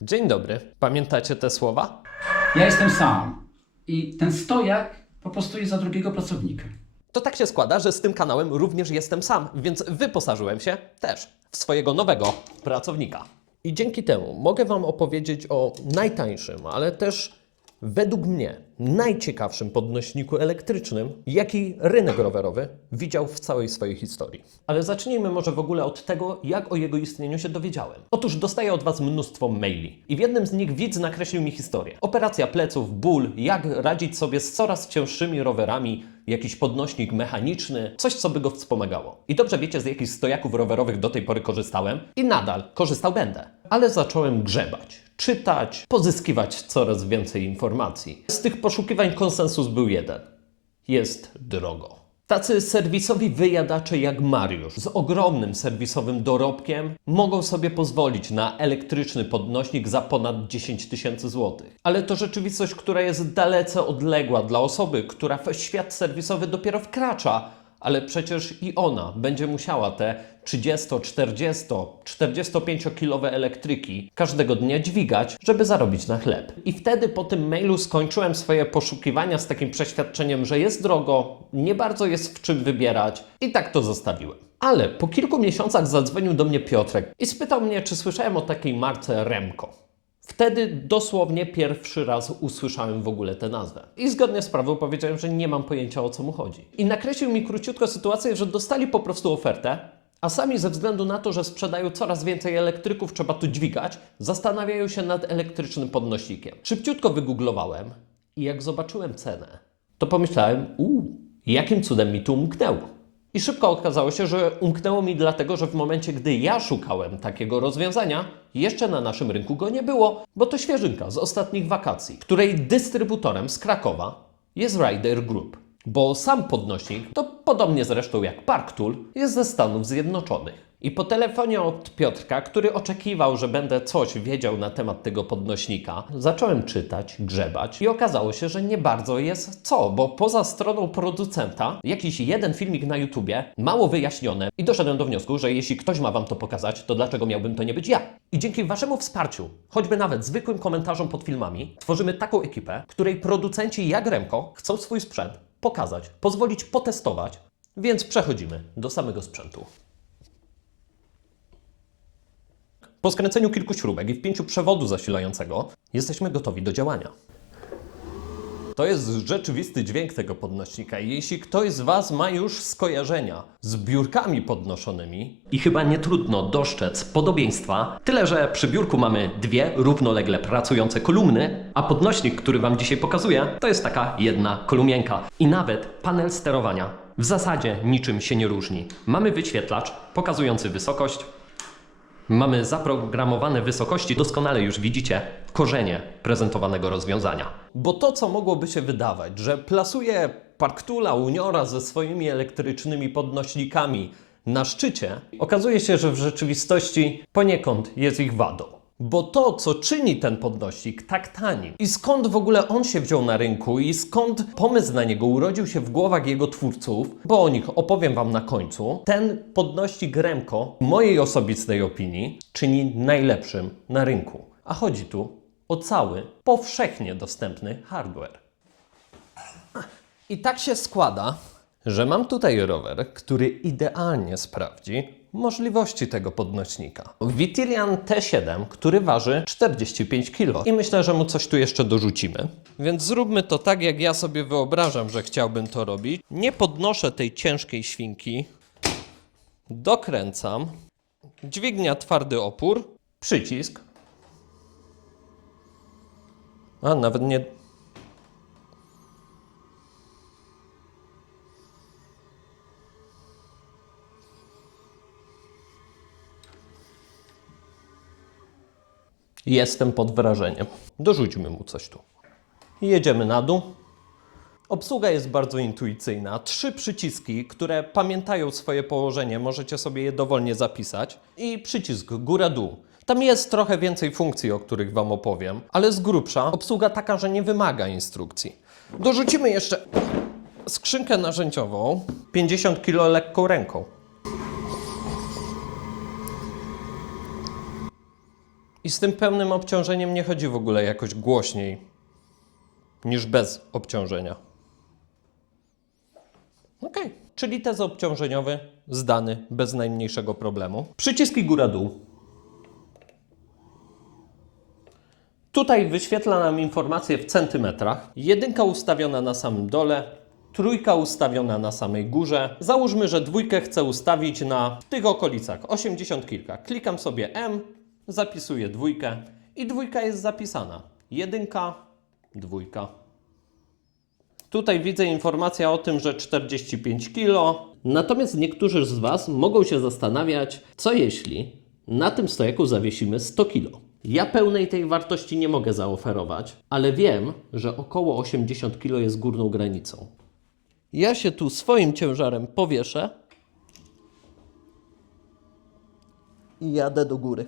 Dzień dobry. Pamiętacie te słowa? Ja jestem sam. I ten stojak po prostu jest za drugiego pracownika. To tak się składa, że z tym kanałem również jestem sam, więc wyposażyłem się też w swojego nowego pracownika. I dzięki temu mogę Wam opowiedzieć o najtańszym, ale też według mnie najciekawszym podnośniku elektrycznym, jaki rynek rowerowy widział w całej swojej historii. Ale zacznijmy może w ogóle od tego, jak o jego istnieniu się dowiedziałem. Otóż dostaję od Was mnóstwo maili i w jednym z nich widz nakreślił mi historię. Operacja pleców, ból, jak radzić sobie z coraz cięższymi rowerami, jakiś podnośnik mechaniczny, coś co by go wspomagało. I dobrze wiecie z jakich stojaków rowerowych do tej pory korzystałem i nadal korzystał będę. Ale zacząłem grzebać, czytać, pozyskiwać coraz więcej informacji. Z tych poszukiwań konsensus był jeden. Jest drogo. Tacy serwisowi wyjadacze jak Mariusz z ogromnym serwisowym dorobkiem mogą sobie pozwolić na elektryczny podnośnik za ponad 10 tysięcy złotych. Ale to rzeczywistość, która jest dalece odległa dla osoby, która w świat serwisowy dopiero wkracza, ale przecież i ona będzie musiała te 30, 40, 45-kilowe elektryki każdego dnia dźwigać, żeby zarobić na chleb. I wtedy po tym mailu skończyłem swoje poszukiwania z takim przeświadczeniem, że jest drogo, nie bardzo jest w czym wybierać i tak to zostawiłem. Ale po kilku miesiącach zadzwonił do mnie Piotrek i spytał mnie, czy słyszałem o takiej marce Remco. Wtedy dosłownie pierwszy raz usłyszałem w ogóle tę nazwę. I zgodnie z prawdą powiedziałem, że nie mam pojęcia o co mu chodzi. I nakreślił mi króciutko sytuację, że dostali po prostu ofertę, a sami ze względu na to, że sprzedają coraz więcej elektryków, trzeba tu dźwigać, zastanawiają się nad elektrycznym podnośnikiem. Szybciutko wygooglowałem i jak zobaczyłem cenę, to pomyślałem, uuu, jakim cudem mi tu umknęło. I szybko okazało się, że umknęło mi dlatego, że w momencie, gdy ja szukałem takiego rozwiązania, jeszcze na naszym rynku go nie było, bo to świeżynka z ostatnich wakacji, której dystrybutorem z Krakowa jest Rider Group. Bo sam podnośnik, to podobnie zresztą jak Parktool, jest ze Stanów Zjednoczonych. I po telefonie od Piotrka, który oczekiwał, że będę coś wiedział na temat tego podnośnika, zacząłem czytać, grzebać i okazało się, że nie bardzo jest co, bo poza stroną producenta, jakiś jeden filmik na YouTubie, mało wyjaśnione i doszedłem do wniosku, że jeśli ktoś ma Wam to pokazać, to dlaczego miałbym to nie być ja? I dzięki Waszemu wsparciu, choćby nawet zwykłym komentarzom pod filmami, tworzymy taką ekipę, której producenci jak Remko chcą swój sprzęt pokazać, pozwolić potestować, więc przechodzimy do samego sprzętu. Po skręceniu kilku śrubek i wpięciu przewodu zasilającego jesteśmy gotowi do działania. To jest rzeczywisty dźwięk tego podnośnika. Jeśli ktoś z Was ma już skojarzenia z biurkami podnoszonymi, i chyba nie trudno doszczec podobieństwa, tyle że przy biurku mamy dwie równolegle pracujące kolumny, a podnośnik, który Wam dzisiaj pokazuję, to jest taka jedna kolumienka. I nawet panel sterowania w zasadzie niczym się nie różni. Mamy wyświetlacz pokazujący wysokość, Mamy zaprogramowane wysokości, doskonale już widzicie korzenie prezentowanego rozwiązania. Bo to, co mogłoby się wydawać, że plasuje Parktula Uniora ze swoimi elektrycznymi podnośnikami na szczycie, okazuje się, że w rzeczywistości poniekąd jest ich wadą. Bo to, co czyni ten podnośnik tak tanim i skąd w ogóle on się wziął na rynku i skąd pomysł na niego urodził się w głowach jego twórców, bo o nich opowiem Wam na końcu, ten podnośnik Remco, w mojej osobistej opinii, czyni najlepszym na rynku. A chodzi tu o cały, powszechnie dostępny hardware. I tak się składa, że mam tutaj rower, który idealnie sprawdzi możliwości tego podnośnika. Vitilian T7, który waży 45 kg. I myślę, że mu coś tu jeszcze dorzucimy. Więc zróbmy to tak, jak ja sobie wyobrażam, że chciałbym to robić. Nie podnoszę tej ciężkiej świnki. Dokręcam. Dźwignia twardy opór. Przycisk. A, nawet nie, Jestem pod wrażeniem. Dorzućmy mu coś tu. Jedziemy na dół. Obsługa jest bardzo intuicyjna. Trzy przyciski, które pamiętają swoje położenie, możecie sobie je dowolnie zapisać. I przycisk góra-dół. Tam jest trochę więcej funkcji, o których Wam opowiem, ale z grubsza obsługa taka, że nie wymaga instrukcji. Dorzucimy jeszcze skrzynkę narzędziową, 50 kg lekką ręką. I z tym pełnym obciążeniem nie chodzi w ogóle jakoś głośniej niż bez obciążenia. Ok, czyli test obciążeniowy zdany bez najmniejszego problemu. Przyciski góra-dół. Tutaj wyświetla nam informacje w centymetrach. Jedynka ustawiona na samym dole, trójka ustawiona na samej górze. Załóżmy, że dwójkę chcę ustawić na w tych okolicach 80 kilka. Klikam sobie M, zapisuję dwójkę i dwójka jest zapisana. Jedynka, dwójka. Tutaj widzę informację o tym, że 45 kg. Natomiast niektórzy z Was mogą się zastanawiać, co jeśli na tym stojaku zawiesimy 100 kg. Ja pełnej tej wartości nie mogę zaoferować, ale wiem, że około 80 kg jest górną granicą. Ja się tu swoim ciężarem powieszę i jadę do góry.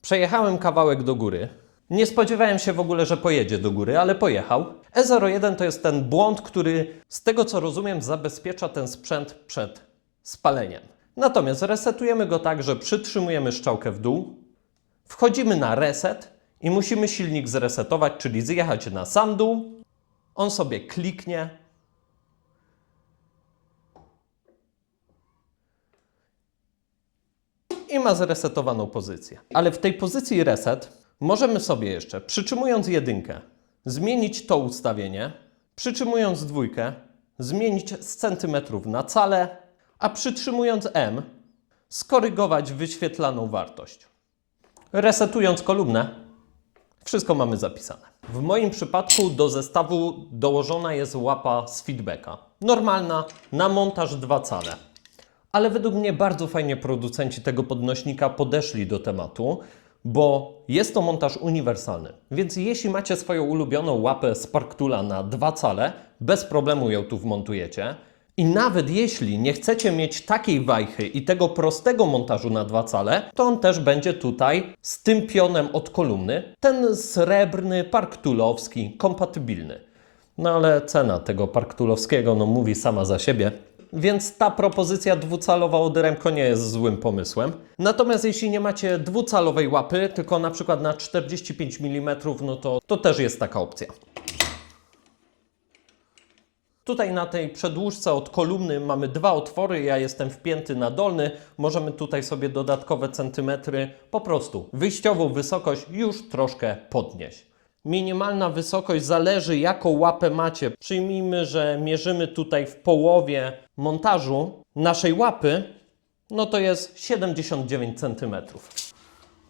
Przejechałem kawałek do góry. Nie spodziewałem się w ogóle, że pojedzie do góry, ale pojechał. E01 to jest ten błąd, który z tego co rozumiem zabezpiecza ten sprzęt przed spaleniem. Natomiast resetujemy go tak, że przytrzymujemy strzałkę w dół, wchodzimy na reset i musimy silnik zresetować, czyli zjechać na sam dół. On sobie kliknie. I ma zresetowaną pozycję. Ale w tej pozycji reset możemy sobie jeszcze, przytrzymując jedynkę, zmienić to ustawienie, przytrzymując dwójkę, zmienić z centymetrów na cale, a przytrzymując M, skorygować wyświetlaną wartość. Resetując kolumnę, wszystko mamy zapisane. W moim przypadku do zestawu dołożona jest łapa z feedbacka. Normalna, na montaż dwa cale. Ale według mnie bardzo fajnie producenci tego podnośnika podeszli do tematu, bo jest to montaż uniwersalny. Więc jeśli macie swoją ulubioną łapę Sparktula na dwa cale, bez problemu ją tu wmontujecie. I nawet jeśli nie chcecie mieć takiej wajchy i tego prostego montażu na dwa cale, to on też będzie tutaj z tym pionem od kolumny. Ten srebrny, parktulowski, kompatybilny. No ale cena tego parktulowskiego no, mówi sama za siebie. Więc ta propozycja dwucalowa od Remco nie jest złym pomysłem. Natomiast jeśli nie macie dwucalowej łapy, tylko na przykład na 45 mm, no to, to też jest taka opcja. Tutaj na tej przedłużce od kolumny mamy dwa otwory, ja jestem wpięty na dolny, możemy tutaj sobie dodatkowe centymetry po prostu wyjściową wysokość już troszkę podnieść. Minimalna wysokość zależy jaką łapę macie. Przyjmijmy, że mierzymy tutaj w połowie montażu naszej łapy, no to jest 79 cm.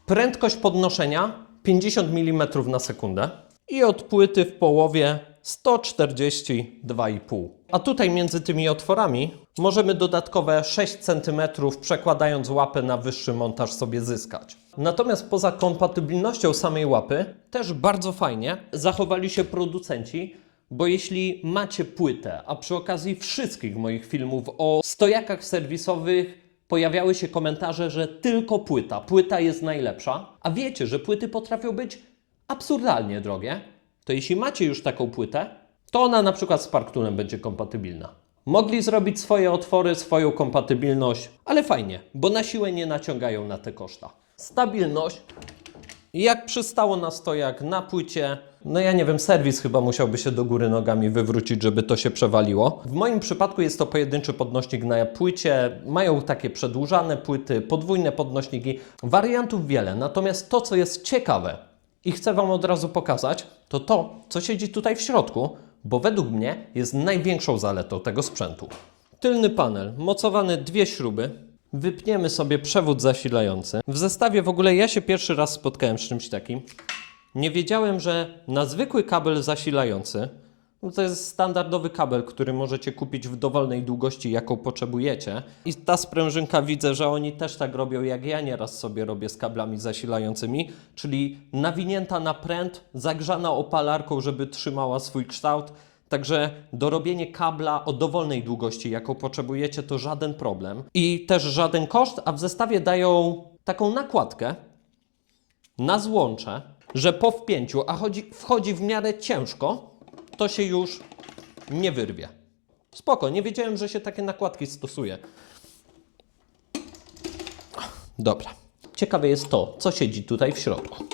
Prędkość podnoszenia 50 mm na sekundę i od płyty w połowie 142,5. A tutaj między tymi otworami możemy dodatkowe 6 cm przekładając łapę na wyższy montaż sobie zyskać. Natomiast poza kompatybilnością samej łapy też bardzo fajnie zachowali się producenci, bo jeśli macie płytę, a przy okazji wszystkich moich filmów o stojakach serwisowych pojawiały się komentarze, że tylko płyta, płyta jest najlepsza, a wiecie, że płyty potrafią być absurdalnie drogie, to jeśli macie już taką płytę, to ona na przykład z Parktulem będzie kompatybilna. Mogli zrobić swoje otwory, swoją kompatybilność, ale fajnie, bo na siłę nie naciągają na te koszta. Stabilność, jak przystało na stojak, na płycie, no ja nie wiem, serwis chyba musiałby się do góry nogami wywrócić, żeby to się przewaliło. W moim przypadku jest to pojedynczy podnośnik na płycie. Mają takie przedłużane płyty, podwójne podnośniki. Wariantów wiele. Natomiast to, co jest ciekawe i chcę Wam od razu pokazać, to to, co siedzi tutaj w środku, bo według mnie jest największą zaletą tego sprzętu. Tylny panel, mocowany dwie śruby. Wypniemy sobie przewód zasilający. W zestawie w ogóle ja się pierwszy raz spotkałem z czymś takim. Nie wiedziałem, że na zwykły kabel zasilający, no to jest standardowy kabel, który możecie kupić w dowolnej długości, jaką potrzebujecie. I ta sprężynka widzę, że oni też tak robią, jak ja nieraz sobie robię z kablami zasilającymi, czyli nawinięta na pręt, zagrzana opalarką, żeby trzymała swój kształt. Także dorobienie kabla o dowolnej długości, jaką potrzebujecie, to żaden problem. I też żaden koszt, a w zestawie dają taką nakładkę, na złącze, że po wpięciu, a chodzi, wchodzi w miarę ciężko, to się już nie wyrwie. Spoko, nie wiedziałem, że się takie nakładki stosuje. Dobra. ciekawe jest to, co siedzi tutaj w środku.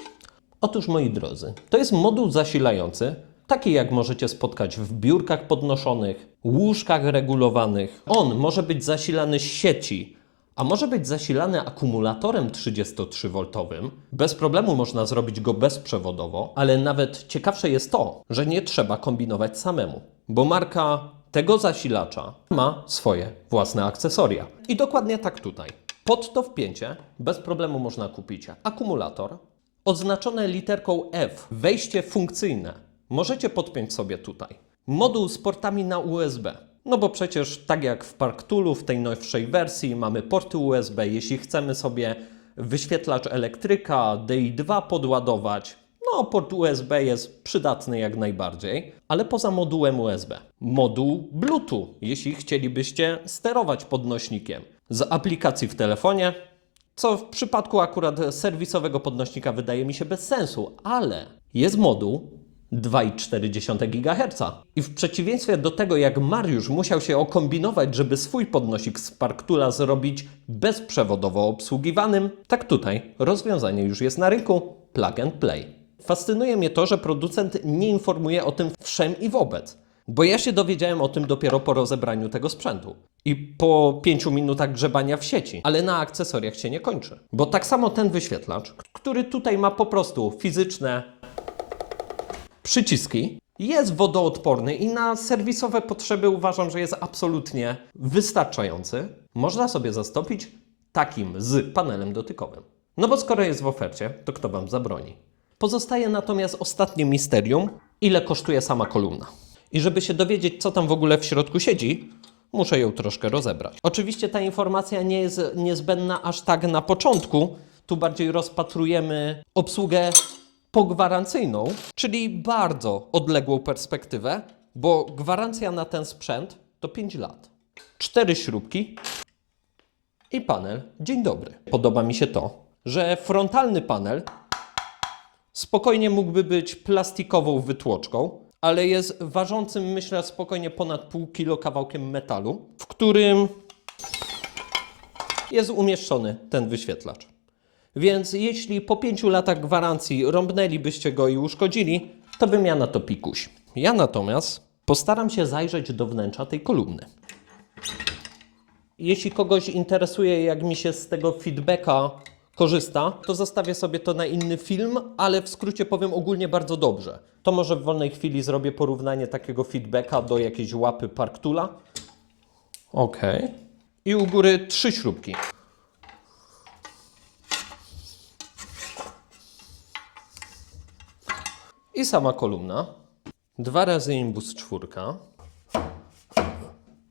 Otóż, moi drodzy, to jest moduł zasilający, taki jak możecie spotkać w biurkach podnoszonych, łóżkach regulowanych. On może być zasilany z sieci, a może być zasilany akumulatorem 33V. Bez problemu można zrobić go bezprzewodowo, ale nawet ciekawsze jest to, że nie trzeba kombinować samemu, bo marka tego zasilacza ma swoje własne akcesoria. I dokładnie tak tutaj. Pod to wpięcie bez problemu można kupić akumulator, oznaczone literką F, wejście funkcyjne. Możecie podpiąć sobie tutaj. Moduł z portami na USB. No bo przecież tak jak w ParkToolu w tej nowszej wersji mamy porty USB, jeśli chcemy sobie wyświetlacz elektryka DI2 podładować, no port USB jest przydatny jak najbardziej, ale poza modułem USB. Moduł Bluetooth, jeśli chcielibyście sterować podnośnikiem. Z aplikacji w telefonie, co w przypadku akurat serwisowego podnośnika wydaje mi się bez sensu, ale jest moduł 2,4 GHz. I w przeciwieństwie do tego, jak Mariusz musiał się okombinować, żeby swój podnosik z Parktula zrobić bezprzewodowo obsługiwanym, tak tutaj rozwiązanie już jest na rynku plug and play. Fascynuje mnie to, że producent nie informuje o tym wszem i wobec. Bo ja się dowiedziałem o tym dopiero po rozebraniu tego sprzętu. I po 5 minutach grzebania w sieci. Ale na akcesoriach się nie kończy. Bo tak samo ten wyświetlacz, który tutaj ma po prostu fizyczne przyciski, jest wodoodporny i na serwisowe potrzeby uważam, że jest absolutnie wystarczający. Można sobie zastąpić takim z panelem dotykowym. No bo skoro jest w ofercie, to kto Wam zabroni? Pozostaje natomiast ostatnie misterium, ile kosztuje sama kolumna. I żeby się dowiedzieć, co tam w ogóle w środku siedzi, muszę ją troszkę rozebrać. Oczywiście ta informacja nie jest niezbędna aż tak na początku. Tu bardziej rozpatrujemy obsługę pogwarancyjną, czyli bardzo odległą perspektywę, bo gwarancja na ten sprzęt to 5 lat. Cztery śrubki i panel. Dzień dobry. Podoba mi się to, że frontalny panel spokojnie mógłby być plastikową wytłoczką, ale jest ważącym, myślę, spokojnie ponad pół kilo kawałkiem metalu, w którym jest umieszczony ten wyświetlacz. Więc jeśli po pięciu latach gwarancji rąbnęlibyście go i uszkodzili, to wymiana to pikuś. Ja natomiast postaram się zajrzeć do wnętrza tej kolumny. Jeśli kogoś interesuje, jak mi się z tego feedbacka korzysta, to zostawię sobie to na inny film, ale w skrócie powiem ogólnie bardzo dobrze. To może w wolnej chwili zrobię porównanie takiego feedbacka do jakiejś łapy Parktula. Ok. I u góry trzy śrubki. I sama kolumna. Dwa razy imbus czwórka.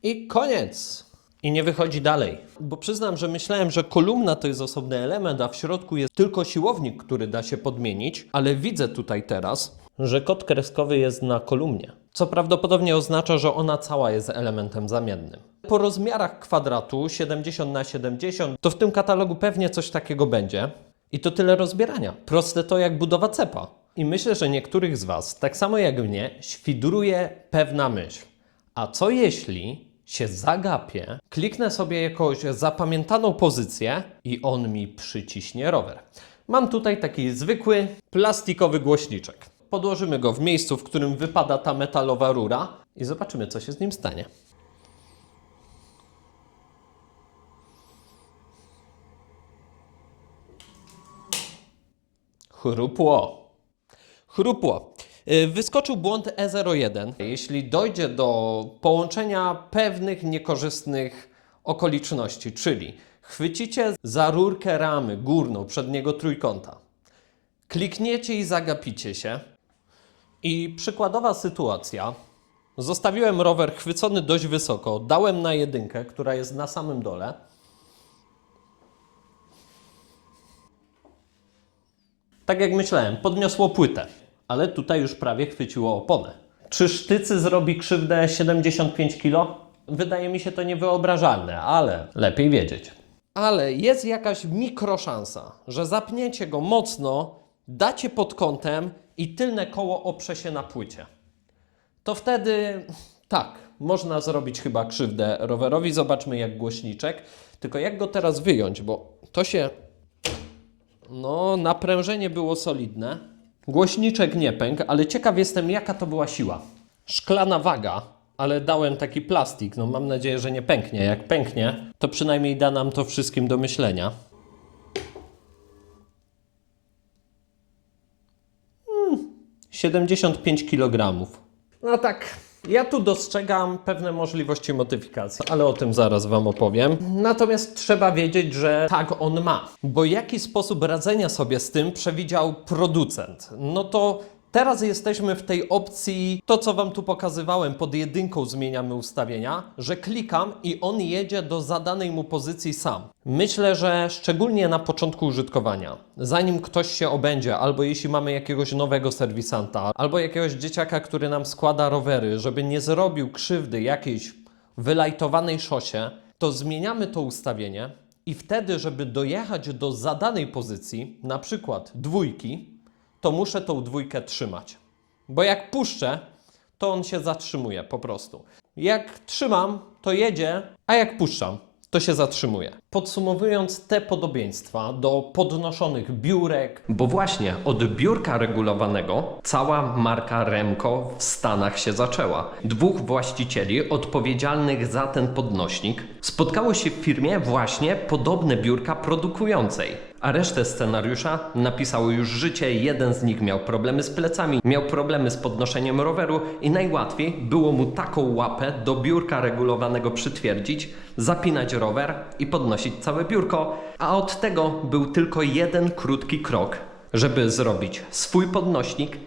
I koniec. I nie wychodzi dalej. Bo przyznam, że myślałem, że kolumna to jest osobny element, a w środku jest tylko siłownik, który da się podmienić, ale widzę tutaj teraz, że kod kreskowy jest na kolumnie. Co prawdopodobnie oznacza, że ona cała jest elementem zamiennym. Po rozmiarach kwadratu 70 na 70 to w tym katalogu pewnie coś takiego będzie. I to tyle rozbierania. Proste to jak budowa cepa. I myślę, że niektórych z Was, tak samo jak mnie, świdruje pewna myśl. A co jeśli się zagapię, kliknę sobie jakąś zapamiętaną pozycję i on mi przyciśnie rower? Mam tutaj taki zwykły plastikowy głośniczek. Podłożymy go w miejscu, w którym wypada ta metalowa rura i zobaczymy, co się z nim stanie. Chrupło. Chrupło. Y, Wyskoczył błąd E01. Jeśli dojdzie do połączenia pewnych niekorzystnych okoliczności, czyli chwycicie za rurkę ramy górną przedniego trójkąta, klikniecie i zagapicie się. I przykładowa sytuacja. Zostawiłem rower chwycony dość wysoko, dałem na jedynkę, która jest na samym dole. Tak jak myślałem, podniosło płytę, ale tutaj już prawie chwyciło oponę. Czy sztycy zrobi krzywdę 75 kg? Wydaje mi się to niewyobrażalne, ale lepiej wiedzieć. Ale jest jakaś mikroszansa, że zapniecie go mocno, dacie pod kątem i tylne koło oprze się na płycie. To wtedy tak, można zrobić chyba krzywdę rowerowi. Zobaczmy jak głośniczek. Tylko jak go teraz wyjąć, bo to się No, naprężenie było solidne. Głośniczek nie pękł, ale ciekaw jestem, jaka to była siła. Szklana waga, ale dałem taki plastik. No, mam nadzieję, że nie pęknie. Jak pęknie, to przynajmniej da nam to wszystkim do myślenia. Hmm, 75 kg. No tak, ja tu dostrzegam pewne możliwości modyfikacji, ale o tym zaraz Wam opowiem. Natomiast trzeba wiedzieć, że tak on ma. Bo jaki sposób radzenia sobie z tym przewidział producent? No to teraz jesteśmy w tej opcji, to co Wam tu pokazywałem, pod jedynką zmieniamy ustawienia, że klikam i on jedzie do zadanej mu pozycji sam. Myślę, że szczególnie na początku użytkowania, zanim ktoś się obędzie, albo jeśli mamy jakiegoś nowego serwisanta, albo jakiegoś dzieciaka, który nam składa rowery, żeby nie zrobił krzywdy jakiejś wylajtowanej szosie, to zmieniamy to ustawienie i wtedy, żeby dojechać do zadanej pozycji, na przykład dwójki, to muszę tą dwójkę trzymać. Bo jak puszczę, to on się zatrzymuje po prostu. Jak trzymam, to jedzie, a jak puszczam, to się zatrzymuje. Podsumowując te podobieństwa do podnoszonych biurek, bo właśnie od biurka regulowanego cała marka Remco w Stanach się zaczęła. Dwóch właścicieli odpowiedzialnych za ten podnośnik spotkało się w firmie właśnie podobne biurka produkującej. A resztę scenariusza napisało już życie. Jeden z nich miał problemy z plecami, miał problemy z podnoszeniem roweru i najłatwiej było mu taką łapę do biurka regulowanego przytwierdzić, zapinać rower i podnosić całe biurko, a od tego był tylko jeden krótki krok, żeby zrobić swój podnośnik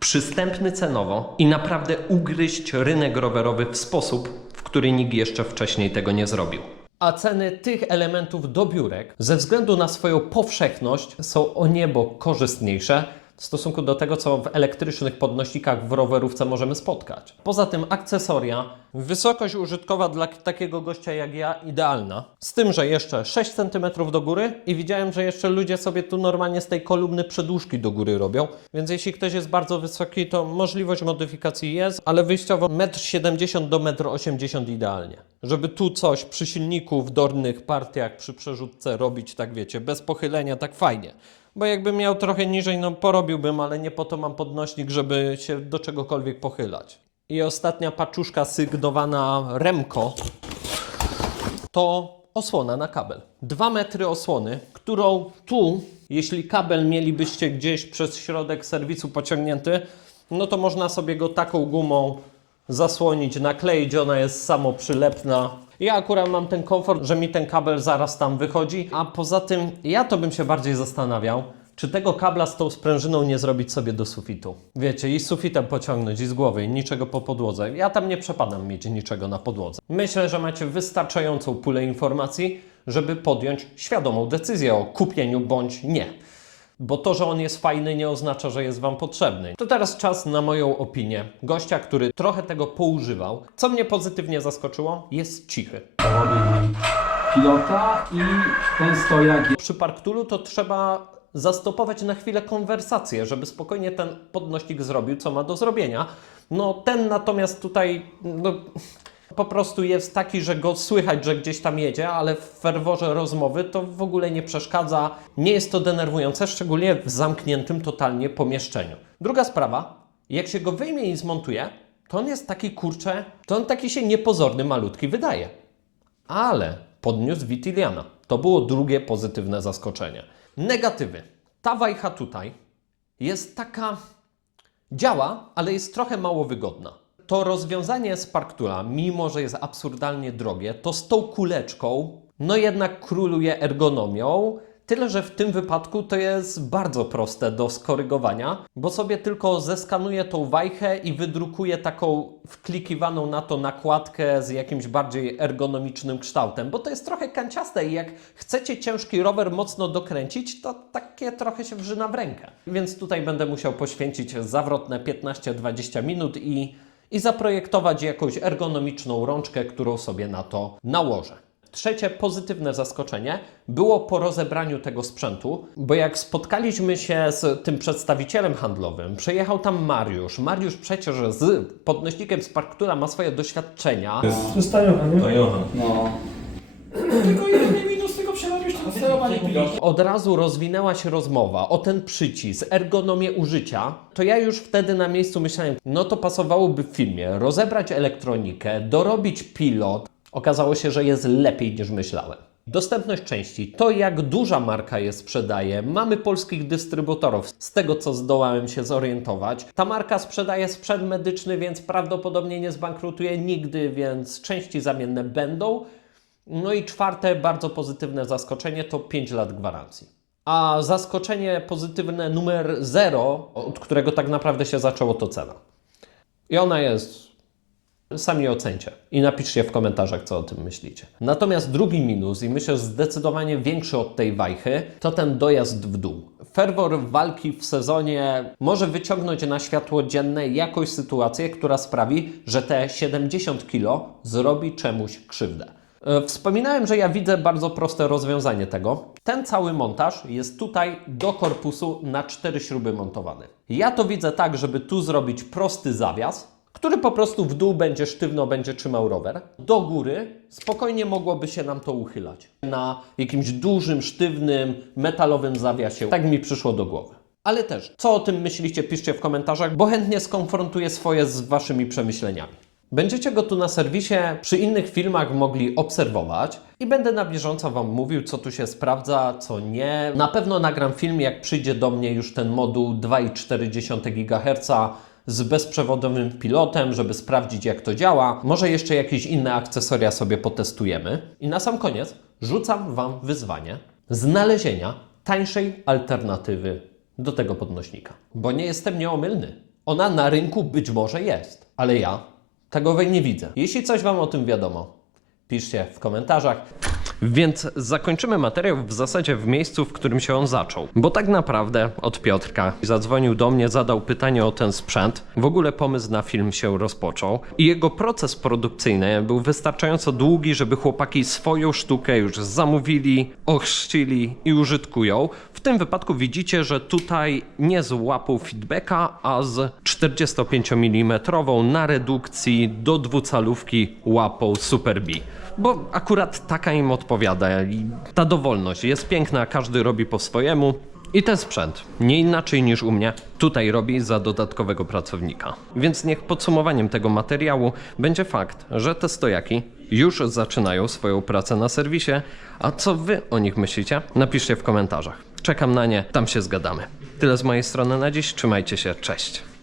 przystępny cenowo i naprawdę ugryźć rynek rowerowy w sposób, w który nikt jeszcze wcześniej tego nie zrobił. A ceny tych elementów do biurek, ze względu na swoją powszechność, są o niebo korzystniejsze w stosunku do tego, co w elektrycznych podnośnikach w rowerówce możemy spotkać. Poza tym akcesoria, wysokość użytkowa dla takiego gościa jak ja idealna. Z tym, że jeszcze 6 cm do góry i widziałem, że jeszcze ludzie sobie tu normalnie z tej kolumny przedłużki do góry robią. Więc jeśli ktoś jest bardzo wysoki, to możliwość modyfikacji jest, ale wyjściowo 1,70 m do 1,80 m idealnie. Żeby tu coś przy silniku w dolnych partiach, przy przerzutce robić, tak wiecie, bez pochylenia, tak fajnie. Bo jakbym miał trochę niżej, no porobiłbym, ale nie po to mam podnośnik, żeby się do czegokolwiek pochylać. I ostatnia paczuszka sygnowana Remco to osłona na kabel. Dwa metry osłony, którą tu, jeśli kabel mielibyście gdzieś przez środek serwisu pociągnięty, no to można sobie go taką gumą zasłonić, nakleić, ona jest samoprzylepna. Ja akurat mam ten komfort, że mi ten kabel zaraz tam wychodzi, a poza tym ja to bym się bardziej zastanawiał, czy tego kabla z tą sprężyną nie zrobić sobie do sufitu. Wiecie, i sufitem pociągnąć, i z głowy, i niczego po podłodze. Ja tam nie przepadam mieć niczego na podłodze. Myślę, że macie wystarczającą pulę informacji, żeby podjąć świadomą decyzję o kupieniu bądź nie. Bo to, że on jest fajny, nie oznacza, że jest Wam potrzebny. To teraz czas na moją opinię. Gościa, który trochę tego poużywał. Co mnie pozytywnie zaskoczyło, jest cichy. Pilota i ten stojak Przy Parktulu to trzeba zastopować na chwilę konwersację, żeby spokojnie ten podnośnik zrobił, co ma do zrobienia. No ten natomiast tutaj no, po prostu jest taki, że go słychać, że gdzieś tam jedzie, ale w ferworze rozmowy to w ogóle nie przeszkadza. Nie jest to denerwujące, szczególnie w zamkniętym totalnie pomieszczeniu. Druga sprawa, jak się go wyjmie i zmontuje, to on jest taki kurcze, to on taki się niepozorny, malutki wydaje ale podniósł Witiliana. To było drugie pozytywne zaskoczenie. Negatywy. Ta wajcha tutaj jest taka. działa, ale jest trochę mało wygodna. To rozwiązanie z Parktula, mimo że jest absurdalnie drogie, to z tą kuleczką, no jednak króluje ergonomią. Tyle, że w tym wypadku to jest bardzo proste do skorygowania, bo sobie tylko zeskanuję tą wajchę i wydrukuję taką wklikiwaną na to nakładkę z jakimś bardziej ergonomicznym kształtem, bo to jest trochę kanciaste i jak chcecie ciężki rower mocno dokręcić, to takie trochę się wrzyna w rękę. Więc tutaj będę musiał poświęcić zawrotne 15-20 minut i, i zaprojektować jakąś ergonomiczną rączkę, którą sobie na to nałożę. Trzecie pozytywne zaskoczenie było po rozebraniu tego sprzętu, bo jak spotkaliśmy się z tym przedstawicielem handlowym, przyjechał tam Mariusz. Mariusz przecież z podnośnikiem z Parktura ma swoje doświadczenia. Zostają, nie? To Johan. No. Tylko Od razu rozwinęła się rozmowa o ten przycisk, ergonomię użycia. To ja już wtedy na miejscu myślałem, no to pasowałoby w filmie rozebrać elektronikę, dorobić pilot. Okazało się, że jest lepiej niż myślałem. Dostępność części, to jak duża marka je sprzedaje. Mamy polskich dystrybutorów, z tego co zdołałem się zorientować. Ta marka sprzedaje sprzęt medyczny, więc prawdopodobnie nie zbankrutuje nigdy, więc części zamienne będą. No i czwarte, bardzo pozytywne zaskoczenie to 5 lat gwarancji. A zaskoczenie pozytywne numer 0, od którego tak naprawdę się zaczęło, to cena. I ona jest. Sami ocencie i napiszcie w komentarzach, co o tym myślicie. Natomiast drugi minus, i myślę, że zdecydowanie większy od tej wajchy, to ten dojazd w dół. Ferwor walki w sezonie może wyciągnąć na światło dzienne jakąś sytuację, która sprawi, że te 70 kg zrobi czemuś krzywdę. E, Wspominałem, że ja widzę bardzo proste rozwiązanie tego. Ten cały montaż jest tutaj do korpusu na cztery śruby montowany. Ja to widzę tak, żeby tu zrobić prosty zawias, który po prostu w dół będzie sztywno, będzie trzymał rower. Do góry spokojnie mogłoby się nam to uchylać. Na jakimś dużym, sztywnym, metalowym zawiasie. Tak mi przyszło do głowy. Ale też, co o tym myślicie, piszcie w komentarzach, bo chętnie skonfrontuję swoje z Waszymi przemyśleniami. Będziecie go tu na serwisie przy innych filmach mogli obserwować i będę na bieżąco Wam mówił, co tu się sprawdza, co nie. Na pewno nagram film, jak przyjdzie do mnie już ten moduł 2,4 GHz z bezprzewodowym pilotem, żeby sprawdzić, jak to działa. Może jeszcze jakieś inne akcesoria sobie potestujemy. I na sam koniec rzucam Wam wyzwanie znalezienia tańszej alternatywy do tego podnośnika. Bo nie jestem nieomylny. Ona na rynku być może jest, ale ja tego nie widzę. Jeśli coś Wam o tym wiadomo, piszcie w komentarzach. Więc zakończymy materiał w zasadzie w miejscu, w którym się on zaczął. Bo tak naprawdę od Piotrka zadzwonił do mnie, zadał pytanie o ten sprzęt. W ogóle pomysł na film się rozpoczął i jego proces produkcyjny był wystarczająco długi, żeby chłopaki swoją sztukę już zamówili, ochrzcili i użytkują. W tym wypadku widzicie, że tutaj nie z łapą feedbacka, a z 45 mm na redukcji do dwucalówki łapą Super B. Bo akurat taka im odpowiada i ta dowolność jest piękna, każdy robi po swojemu. I ten sprzęt, nie inaczej niż u mnie, tutaj robi za dodatkowego pracownika. Więc niech podsumowaniem tego materiału będzie fakt, że te stojaki już zaczynają swoją pracę na serwisie. A co wy o nich myślicie? Napiszcie w komentarzach. Czekam na nie, tam się zgadamy. Tyle z mojej strony na dziś, trzymajcie się, cześć.